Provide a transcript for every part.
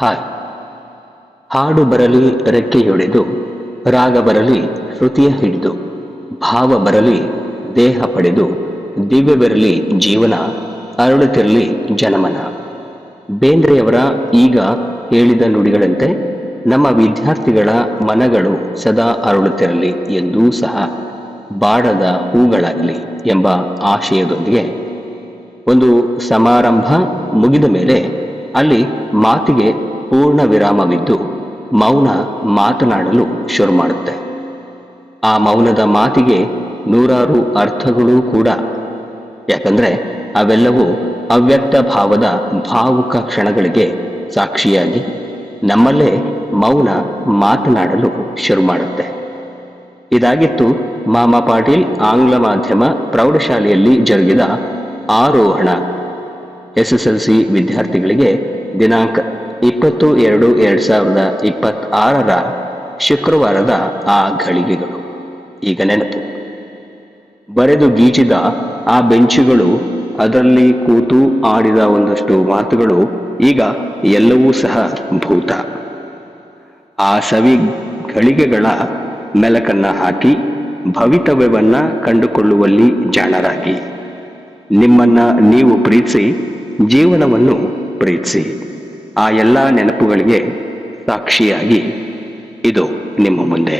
Hi. ಹಾಡು ಬರಲಿ ರೆಕ್ಕೆಯೊಡೆದು, ರಾಗ ಬರಲಿ ಶ್ರುತಿಯ ಹಿಡಿದು, ಭಾವ ಬರಲಿ ದೇಹ ಪಡೆದು, ದಿವ್ಯ ಬರಲಿ ಜೀವನ, ಅರಳುತ್ತಿರಲಿ ಜನಮನ. ಬೇಂದ್ರೆಯವರ ಈಗ ಹೇಳಿದ ನುಡಿಗಳಂತೆ ನಮ್ಮ ವಿದ್ಯಾರ್ಥಿಗಳ ಮನಗಳು ಸದಾ ಅರಳುತ್ತಿರಲಿ ಎಂದೂ ಸಹ ಬಾಡದ ಹೂಗಳಾಗಲಿ ಎಂಬ ಆಶಯದೊಂದಿಗೆ ಒಂದು ಸಮಾರಂಭ ಮುಗಿದ ಮೇಲೆ ಅಲ್ಲಿ ಮಾತಿಗೆ ಪೂರ್ಣ ವಿರಾಮವಿದ್ದು ಮೌನ ಮಾತನಾಡಲು ಶುರು ಮಾಡುತ್ತೆ. ಆ ಮೌನದ ಮಾತಿಗೆ ನೂರಾರು ಅರ್ಥಗಳೂ ಕೂಡ. ಯಾಕಂದ್ರೆ ಅವೆಲ್ಲವೂ ಅವ್ಯಕ್ತ ಭಾವದ ಭಾವುಕ ಕ್ಷಣಗಳಿಗೆ ಸಾಕ್ಷಿಯಾಗಿ ನಮ್ಮಲ್ಲೇ ಮೌನ ಮಾತನಾಡಲು ಶುರು ಮಾಡುತ್ತೆ. ಇದಾಗಿತ್ತು ಮಾಮ ಪಾಟೀಲ್ ಆಂಗ್ಲ ಮಾಧ್ಯಮ ಪ್ರೌಢಶಾಲೆಯಲ್ಲಿ ಜರುಗಿದ ಆರೋಹಣ SSLC ವಿದ್ಯಾರ್ಥಿಗಳಿಗೆ ದಿನಾಂಕ 20/2/2026 ಶುಕ್ರವಾರದ ಆ ಘಳಿಗೆಗಳು ಈಗ ನೆನಪು. ಬರೆದು ಗೀಚಿದ ಆ ಬೆಂಚುಗಳು, ಅದರಲ್ಲಿ ಕೂತು ಆಡಿದ ಒಂದಷ್ಟು ಮಾತುಗಳು ಈಗ ಎಲ್ಲವೂ ಸಹ ಭೂತ. ಆ ಸವಿ ಘಳಿಗೆಗಳ ಮೆಲಕನ್ನ ಹಾಕಿ ಭವಿತವ್ಯವನ್ನ ಕಂಡುಕೊಳ್ಳುವಲ್ಲಿ ಜಾಣರಾಗಿ, ನಿಮ್ಮನ್ನ ನೀವು ಪ್ರೀತಿಸಿ, ಜೀವನವನ್ನು ಪ್ರೀತಿಸಿ. ಆ ಎಲ್ಲ ನೆನಪುಗಳಿಗೆ ಸಾಕ್ಷಿಯಾಗಿ ಇದು ನಿಮ್ಮ ಮುಂದೆ.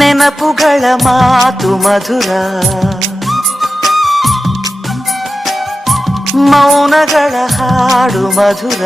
ನೆನಪುಗಳ ಮಾತು ಮಧುರ, ಮೌನಗಳ ಹಾಡು ಮಧುರ.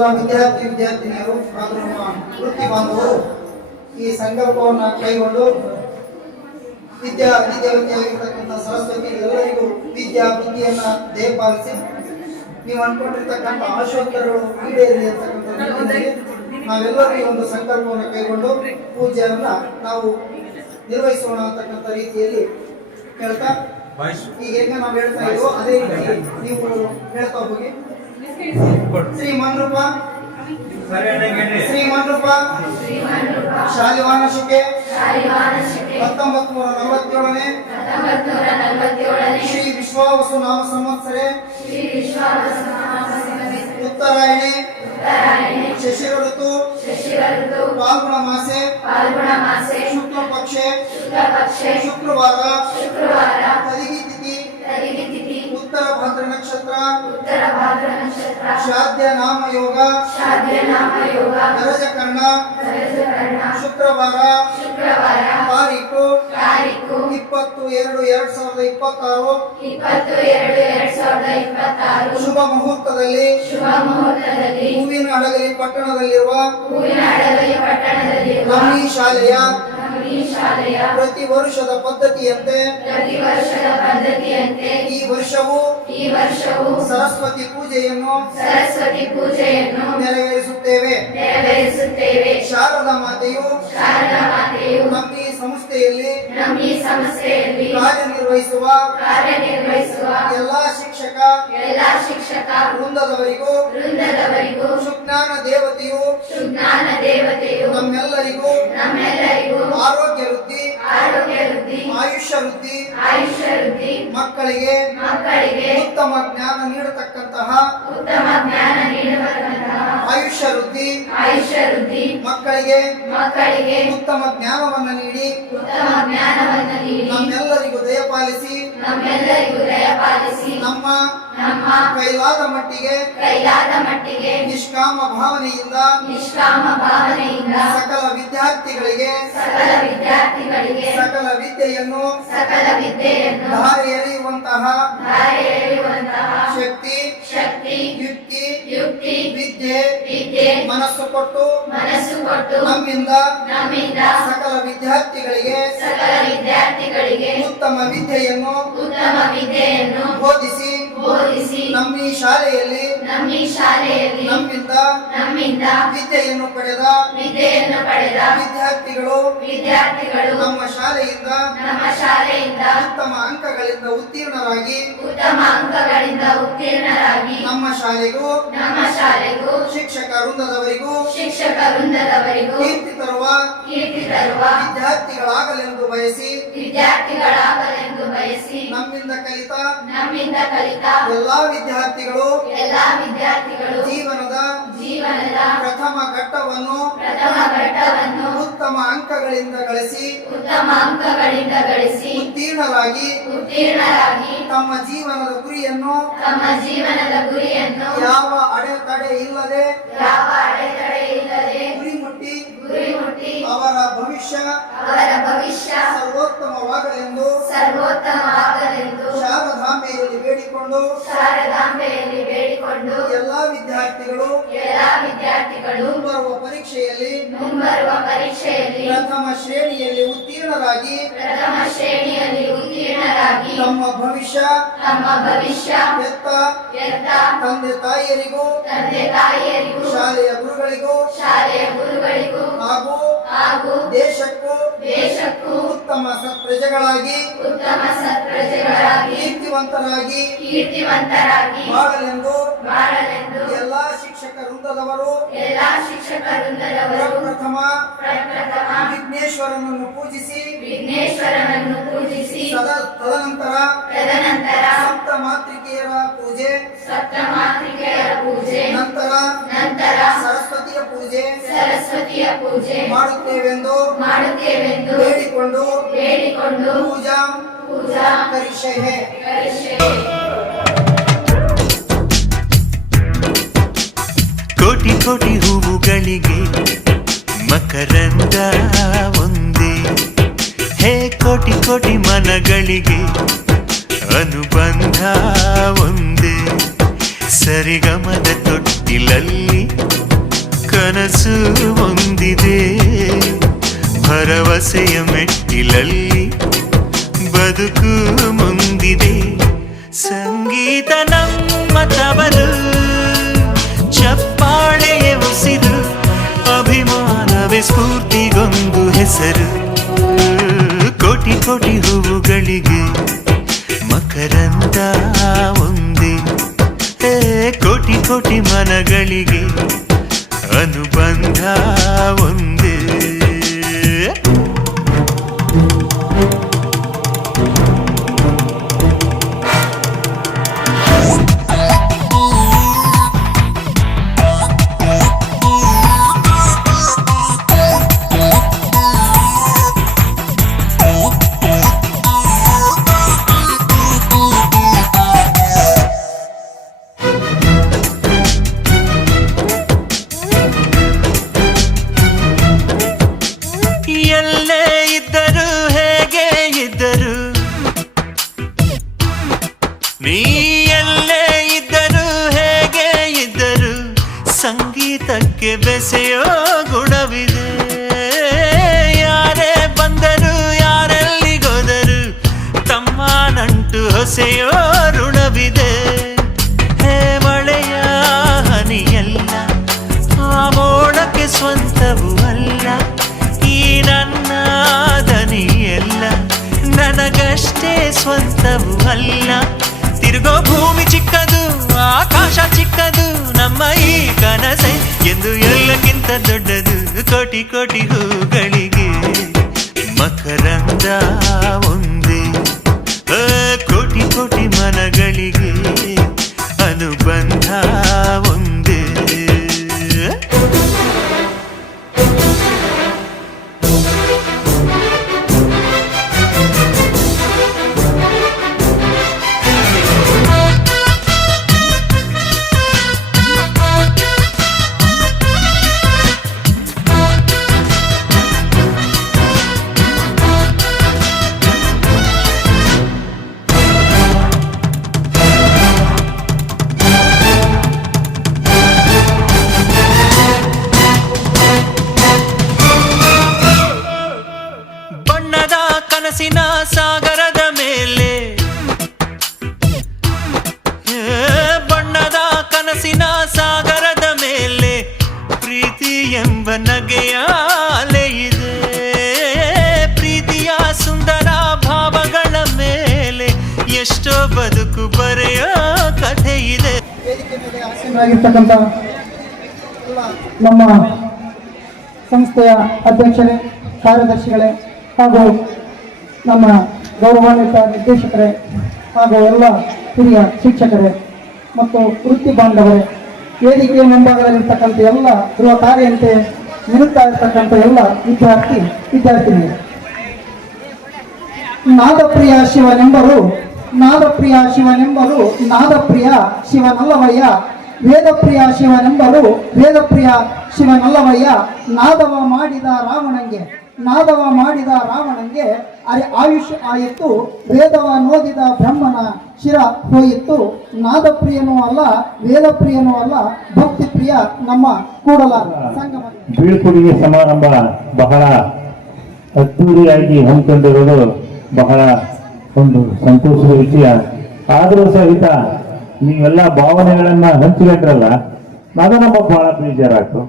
ಎಲ್ಲ ವಿದ್ಯಾರ್ಥಿನಿಯರು ಹಾಗೂ ನಮ್ಮ ವೃತ್ತಿ ಬಾಂಧವರು ಈ ಸಂಕಲ್ಪವನ್ನು ಕೈಗೊಂಡು ವಿದ್ಯಾವತಿಯಾಗಿರ್ತಕ್ಕಂಥ ಸರಸ್ವತಿ ಎಲ್ಲರಿಗೂ ವಿದ್ಯಾ ಬುದ್ಧಿಯನ್ನ ದಯಪಾಲಿಸಿ ನೀವು ಅನ್ಕೊಂಡಿರ್ತಕ್ಕಂಥ ಆಶೋತ್ತರಗಳು ಈಡೇರಲಿ ಅಂತಕ್ಕಂಥ ನಾವೆಲ್ಲರೂ ಈ ಒಂದು ಸಂಕಲ್ಪವನ್ನು ಕೈಗೊಂಡು ಪೂಜೆಯನ್ನ ನಾವು ನಿರ್ವಹಿಸೋಣ ಅಂತಕ್ಕಂಥ ರೀತಿಯಲ್ಲಿ ಹೇಳ್ತಾ ಈಗ ಹೆಂಗ ನಾವು ಹೇಳ್ತಾ ಇದ್ವೋ ಅದೇ ರೀತಿ ನೀವು ಹೇಳ್ತಾ ಹೋಗಿ. ಶ್ರೀಮನ್ರೂಪ ಶಾಲಿವಾನಶಿಕೆ 1947ನೇ ಶ್ರೀ ವಿಶ್ವಾವಸು ನಾಮ ಸಂವತ್ಸರೆ ಉತ್ತರಾಯಣೆ ಶಶಿರ ಋತು ಫಾಲ್ಗುಣ ಮಾಸೆ ಶುಕ್ಲ ಪಕ್ಷೆ ಶುಕ್ರವಾರ ತದಿಗಿ ತಿಥಿ ಉತ್ತರ ಭಾದ್ರ ನಕ್ಷತ್ರ ಶ್ರಾದ್ಯ ನಾಮ ಯೋಗ ಗರಜ ಕರ್ಣ ಶುಕ್ರವಾರ ತಾರೀಕು 20/2/2026 ಶುಭ ಮುಹೂರ್ತದಲ್ಲಿ ಹೂವಿನ ಹಡಗಲಿ ಪಟ್ಟಣದಲ್ಲಿರುವ ನಮ್ಮ ಶಾಲೆಯ ಪ್ರತಿ ವರ್ಷದ ಪದ್ಧತಿಯಂತೆ ಈ ವರ್ಷವೂ ಸರಸ್ವತಿ ಪೂಜೆಯನ್ನು ನೆರವೇರಿಸುತ್ತೇವೆ. ಶಾರದಾ ಮಾತೆಯು ನಮ್ಮ ಈ ಸಂಸ್ಥೆಯಲ್ಲಿ ಕಾರ್ಯನಿರ್ವಹಿಸುವ ಎಲ್ಲಾ ಶಿಕ್ಷಕ ವೃಂದದವರಿಗೂ ಸುಜ್ಞಾನ ದೇವತೆಯು ನಮ್ಮೆಲ್ಲರಿಗೂ ಆರೋಗ್ಯ ವೃದ್ಧಿ ಆಯುಷ್ಯ ವೃದ್ಧಿ ಮಕ್ಕಳಿಗೆ ಉತ್ತಮ ಜ್ಞಾನ ನೀಡತಕ್ಕಂತಹ ಆಯುಷ್ಯ ವೃದ್ಧಿ ಮಕ್ಕಳಿಗೆ ಉತ್ತಮ ಜ್ಞಾನವನ್ನು ನೀಡಿ ನಮ್ಮೆಲ್ಲರಿಗೂ ದಯಪಾಲಿಸಿ ನಮ್ಮ ಕೈಲಾದ ಮಟ್ಟಿಗೆ ನಿಷ್ಕಾಮ ಭಾವನೆಯಿಂದ ಸಕಲ ವಿದ್ಯಾರ್ಥಿಗಳಿಗೆ ಸಕಲ ವಿದ್ಯೆಯನ್ನು ಧಾರೆ ಎರೆಯುವಂತಹ ಶಕ್ತಿ ಯುಕ್ತಿ ವಿದ್ಯೆ ಮನಸ್ಸು ಕೊಟ್ಟು ನಮ್ಮಿಂದ ಸಕಲ ವಿದ್ಯಾರ್ಥಿಗಳಿಗೆ ಉತ್ತಮ ವಿದ್ಯೆಯನ್ನು ಬೋಧಿಸಿ ನಮ್ಮ ಈ ಶಾಲೆಯಲ್ಲಿ ನಮ್ಮಿಂದ ವಿದ್ಯೆಯನ್ನು ಪಡೆದ ವಿದ್ಯಾರ್ಥಿಗಳು ನಮ್ಮ ಶಾಲೆಯಿಂದ ಉತ್ತಮ ಅಂಕಗಳಿಂದ ಉತ್ತೀರ್ಣರಾಗಿ ನಮ್ಮ ಶಾಲೆಗೂ ಶಿಕ್ಷಕ ವೃಂದದವರಿಗೂ ಕೀರ್ತಿ ತರುವ ವಿದ್ಯಾರ್ಥಿಗಳಾಗಲೆಂದು ಬಯಸಿ ನಮ್ಮಿಂದ ಕಲಿತ ಎಲ್ಲಾ ವಿದ್ಯಾರ್ಥಿಗಳು ಜೀವನದ ಪ್ರಥಮ ಘಟ್ಟವನ್ನು ಉತ್ತಮ ಅಂಕಗಳಿಂದ ಗಳಿಸಿ ಉತ್ತೀರ್ಣರಾಗಿ ತಮ್ಮ ಜೀವನದ ಗುರಿಯನ್ನು ಯಾವ ಅಡೆತಡೆ ಇಲ್ಲದೆ ಗುರಿ ಮುಟ್ಟಿ ಅವರ ಭವಿಷ್ಯ ಸರ್ವೋತ್ತಮವಾಗಲೆಂದು ಶಾರದಾಂಬೆಯಲ್ಲಿ ಬೇಡಿಕೊಂಡು ಎಲ್ಲಾ ವಿದ್ಯಾರ್ಥಿಗಳು ಮುಂಬರುವ ಪರೀಕ್ಷೆಯಲ್ಲಿ ಪ್ರಥಮ ಶ್ರೇಣಿಯಲ್ಲಿ ಉತ್ತೀರ್ಣರಾಗಿ ತಮ್ಮ ಭವಿಷ್ಯ ಎತ್ತ ತಂದೆ ತಾಯಿಯರಿಗೂ ಶಾಲೆಯ ಗುರುಗಳಿಗೂ ಹಾಗೂ ದೇಶಕ್ಕೂ ಉತ್ತಮ ಸತ್ಪ್ರಜೆಗಳಾಗಿ ಕೀರ್ತಿವಂತರಾಗಿ ಬಾಳಲೆಂದು ಎಲ್ಲಾ ಶಿಕ್ಷಕ ವೃಂದದವರು ಪ್ರಥಮ ವಿಘ್ನೇಶ್ವರನನ್ನು ಪೂಜಿಸಿ ತದನಂತರ ಸಪ್ತಮಾತೃಕೆಯರ ಪೂಜೆ ನಂತರ ಸರಸ್ವತಿಯ ಪೂಜೆ ಮಾಡುತ್ತೇವೆಂದು ಬೇಡಿಕೊಂಡು ಪೂಜಾ ಕರಿಷ್ಯೆ. ಕೋಟಿ ಕೋಟಿ ಹೂವುಗಳಿಗೆ ಮಕರಂದ ಒಂದೇ, ಹೇ ಕೋಟಿ ಕೋಟಿ ಮನಗಳಿಗೆ ಅನುಬಂಧ ಒಂದೇ. ಸರಿಗಮದ ತೊಟ್ಟಿಲಲ್ಲಿ ಕನಸು ಒಂದಿದೆ, ಭರವಸೆಯ ಮೆಟ್ಟಿಲಲ್ಲಿ ಬದುಕು ಮುಂದಿದೆ. ಸಂಗೀತ ನಮ್ಮ ತವರು, ಚಪ್ಪಾಳೆಯ ಉಸಿರು, ಅಭಿಮಾನವೇ ಸ್ಫೂರ್ತಿಗೊಂದು ಹೆಸರು. ಕೋಟಿ ಕೋಟಿ ಹೂವುಗಳಿಗೆ ಮಕರಂದ ಒಂದೇ, ಕೋಟಿ ಕೋಟಿ ಮನಗಳಿಗೆ ಅನುಬಂಧ ಒಂದೇ. ಎಲ್ಲೇ ಇದ್ದರು ಹೇಗೆ ಇದ್ದರು, ನೀ ಎಲ್ಲೇ ಇದ್ದರು ಹೇಗೆ ಇದ್ದರು, ಸಂಗೀತಕ್ಕೆ ಬೆಸೆಯೋ ಗುಣವಿದೆ. ಯಾರೇ ಬಂದರು ಯಾರೆಲ್ಲಿಗೋದರು, ತಮ್ಮ ನಂಟು ಹೊಸೆಯೋ ಋಣವಿದೆ. ಹೇ ಮಳೆಯ ಹನಿಯಲ್ಲ, ಆ ಮೋಡಕ್ಕೆ ಸ್ವಂತವೂ ಅಲ್ಲ, ಈ ನನ್ನ ದನಿಯೆಲ್ಲ ನನಗಷ್ಟೇ ಸ್ವಂತವೂ ಅಲ್ಲ. ತಿರುಗೋ ಭೂಮಿ ಚಿಕ್ಕದು, ಆಕಾಶ ಚಿಕ್ಕದು, ನಮ್ಮ ಈ ಕನಸೆ ಎಂದು ಎಲ್ಲಕ್ಕಿಂತ ದೊಡ್ಡದು. ಕೋಟಿ ಕೋಟಿ ಹೂಗಳಿಗೆ ಮಕರಂದ ಒಂದೇ, ಕೋಟಿ ಕೋಟಿ ಮನಗಳಿಗೆ ಅನುಬಂಧ ಒಂದೇ. ಬಣ್ಣದ ಕನಸಿನ ಸಾಗರದ ಮೇಲೆ, ಬಣ್ಣದ ಕನಸಿನ ಸಾಗರದ ಮೇಲೆ ಪ್ರೀತಿ ಎಂಬ ನಗೆಯ ಅಲೆ ಇದೆ. ಪ್ರೀತಿಯ ಸುಂದರ ಭಾವಗಳ ಮೇಲೆ ಎಷ್ಟೋ ಬದುಕು ಬರೆಯೋ ಕಥೆ ಇದೆ. ವೇದಿಕೆ ಮೇಲೆ ಆಸೀನರಾಗಿರ್ತಕ್ಕಂಥ ಎಲ್ಲ ನಮ್ಮ ಸಂಸ್ಥೆಯ ಅಧ್ಯಕ್ಷರೇ, ಕಾರ್ಯದರ್ಶಿಗಳೇ ಹಾಗೂ ನಮ್ಮ ಗೌರವಾನ್ವಿತ ನಿರ್ದೇಶಕರೇ ಹಾಗೂ ಎಲ್ಲ ಹಿರಿಯ ಶಿಕ್ಷಕರೇ ಮತ್ತು ವೃತ್ತಿ ಬಾಂಧವರೇ, ವೇದಿಕೆಯ ಮುಂಭಾಗದಲ್ಲಿರ್ತಕ್ಕಂಥ ಎಲ್ಲ ಗೃಹ ಕಾರ್ಯಂತೆ ನಿರುತ್ತಾ ಇರ್ತಕ್ಕಂಥ ಎಲ್ಲ ವಿದ್ಯಾರ್ಥಿನಿಯರು, ನಾದಪ್ರಿಯ ಶಿವನೆಂಬರು, ನಾದಪ್ರಿಯ ಶಿವನೆಂಬರು, ನಾದಪ್ರಿಯ ಶಿವನಲ್ಲವಯ್ಯ, ವೇದಪ್ರಿಯ ಶಿವನೆಂಬರು, ವೇದಪ್ರಿಯ ಶಿವನಲ್ಲವಯ್ಯ. ನಾದವ ಮಾಡಿದ ರಾವಣಂಗೆ, ನಾದವ ಮಾಡಿದ ರಾವಣಂಗೆ ಆಯುಷ್ ಆಯಿತು, ವೇದವ ನೋದಿದ ಬ್ರಹ್ಮನ ಶಿರ ಹೋಯಿತು. ನಾದಪ್ರಿಯನೂ ಅಲ್ಲ, ವೇದಪ್ರಿಯನೂ ಅಲ್ಲ, ಭಕ್ತಿ ಪ್ರಿಯ ನಮ್ಮ ಕೂಡಲ ಸಂಗಮ. ಬೀಳ್ಕೊಡುಗೆ ಸಮಾರಂಭ ಬಹಳ ಅದ್ದೂರಿಯಾಗಿ ಹಮ್ಮಿಕೊಂಡಿರೋದು ಬಹಳ ಒಂದು ಸಂತೋಷದ ವಿಷಯ. ಆದರೂ ಸಹಿತ ನೀವೆಲ್ಲ ಭಾವನೆಗಳನ್ನ ಹಂಚಿಕೊಂಡ್ರಲ್ಲ, ಅದು ನಮಗೆ ಬಹಳ ಬೇಜಾರಾಯ್ತು.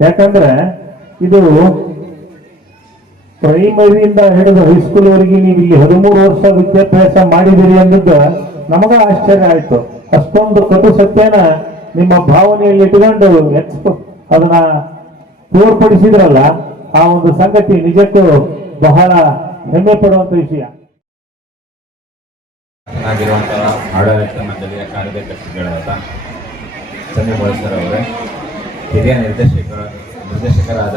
ಯಾಕಂದ್ರೆ ಇದು ಪ್ರೈಮರಿಯಿಂದ ಹಿಡಿದು ಹೈಸ್ಕೂಲ್ವರೆಗೆ ನೀವು ಇಲ್ಲಿ 13 ವರ್ಷ ವಿದ್ಯಾಭ್ಯಾಸ ಮಾಡಿದಿರಿ ಅಂದಿದ್ದು ನಮಗ ಆಶ್ಚರ್ಯ ಆಯ್ತು. ಅಷ್ಟೊಂದು ಕಟು ಸತ್ಯನ ನಿಮ್ಮ ಭಾವನೆಯಲ್ಲಿ ಇಟ್ಕೊಂಡು ಅದನ್ನ ತೋರ್ಪಡಿಸಿದ್ರಲ್ಲ, ಆ ಒಂದು ಸಂಗತಿ ನಿಜಕ್ಕೂ ಬಹಳ ಹೆಮ್ಮೆ ಪಡುವಂತ ವಿಷಯ. ಆಗಿರುವಂತಹ ಆಡಳಿತ ಮಂಡಳಿಯ ಕಾರ್ಯದರ್ಶಿಗಳಾದ ಚಂದ್ರಮೌಳಿ ಸರ್ ಅವರೇ, ಹಿರಿಯ ನಿರ್ದೇಶಕರಾದ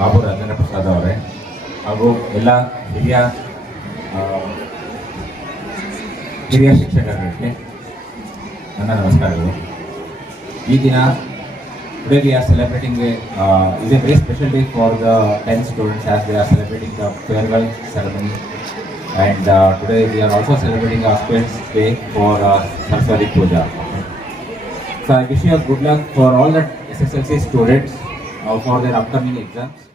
ಬಾಬು ರಾಜೇಂದ್ರ ಪ್ರಸಾದ್ ಅವರೇ, ಹಾಗೂ ಎಲ್ಲ ಹಿರಿಯ ಶಿಕ್ಷಕರಿಗೆ ನನ್ನ ನಮಸ್ಕಾರಗಳು. ಈ ದಿನ today we are celebrating is a very special day for the 10 students as they are celebrating the farewell ceremony, and today we are also celebrating our Auspicious day for Saraswati Puja. So I wish you a good luck for all the SSLC students for their upcoming exams.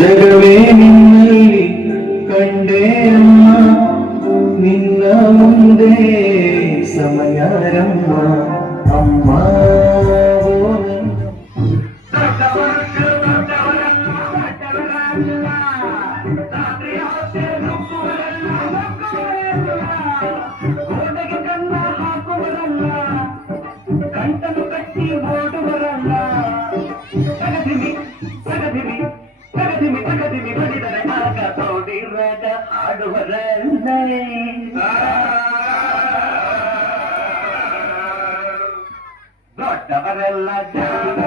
ಜಗವೇ ನಿನ್ನಲ್ಲಿ ಕಂಡೆ ಅಮ್ಮ, ನಿನ್ನ ಮುಂದೆ ಸಮಯಾರಮ್ಮ ಅಮ್ಮ. ಕಂಟನು ಕಟ್ಟಿ ಓಡುವರಲ್ಲ, ತಗದಿಮಿ ಬಡಿದರೆ ಆಗ ತೋಡಿರಾಗ ಆಡುವರಲ್ಲ. ದೊಡ್ಡವರೆಲ್ಲ ಜಾಗ